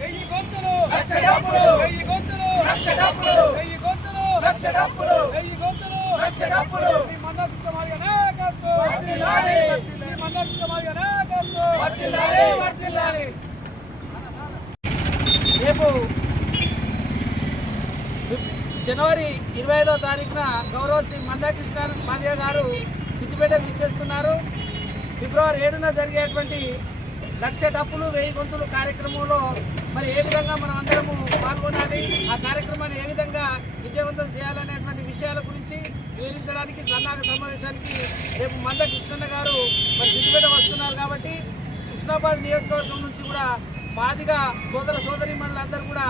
వెయ్యి గొంతులు లక్ష డబ్బులు. వెయ్యి గొంతులు లక్ష డబ్బులు. వెయ్యి గొంతులు లక్ష డబ్బులు వెయ్యి గొంతులు లక్ష డబ్బులు ఈ మందకృష్ణ మాదిగా నాయకత్వం వర్ధిల్లాలి. ఈ మందకృష్ణ మాదిగా నాయకత్వం వర్ధిల్లాలి వర్ధిల్లాలి రేపు జనవరి ఇరవై ఐదో తారీఖున గౌరవ శ్రీ మందాకృష్ణ మాదిగ గారు సిద్దిపేటకు ఇచ్చేస్తున్నారు ఫిబ్రవరి ఏడున జరిగేటువంటి లక్ష డప్పులు వెయ్యి గొంతులు కార్యక్రమంలో మరి ఏ విధంగా మనం అందరము పాల్గొనాలి ఆ కార్యక్రమాన్ని ఏ విధంగా విజయవంతం చేయాలనేటువంటి విషయాల గురించి వివరించడానికి సన్నాహక సమావేశానికి రేపు మంద కృష్ణన్న గారు మరి సిద్దిపేట వస్తున్నారు కాబట్టి కృష్ణాబాద్ నియోజకవర్గం నుంచి కూడా మాదిగా సోదర సోదరి అందరూ కూడా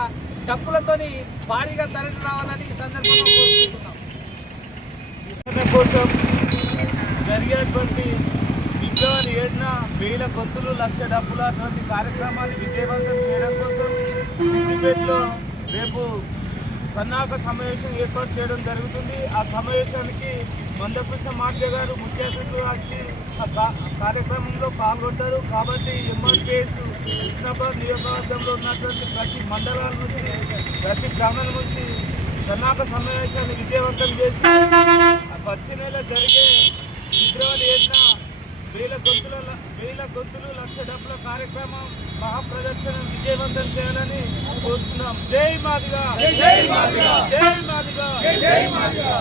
డప్పులతోని భారీగా తరలి రావాలని ఈ సందర్భంగా కోరుకుంటున్నాం. కోసం జరిగేటువంటి ఫిబ్రవరి ఏడున వేల గొంతులు లక్ష డబ్బులు అటువంటి కార్యక్రమాన్ని విజయవంతం చేయడం కోసం సిద్దిపేటలో రేపు సన్నాహక సమావేశం ఏర్పాటు చేయడం జరుగుతుంది. ఆ సమావేశానికి మందకృష్ణ మాట్య గారు ముఖ్య అతిథులు వచ్చి కార్యక్రమంలో పాల్గొంటారు. కాబట్టి ఎంఆర్పిఎస్ కృష్ణాబాద్ నియోజకవర్గంలో ఉన్నటువంటి ప్రతి మండలాల నుంచి ప్రతి గ్రామం నుంచి సన్నాహక సమావేశాన్ని విజయవంతం చేసి వచ్చే నెల జరిగే ఫిబ్రవరి ఏడున వేల గొంతుల వేల గొంతులు లక్ష డబ్బుల కార్యక్రమం మహాప్రదర్శన విజయవంతం చేయాలని కోరుచున్నాం. జై మాదిగా! జై మాదిగా! జై మాదిగా! జై మాదిగా!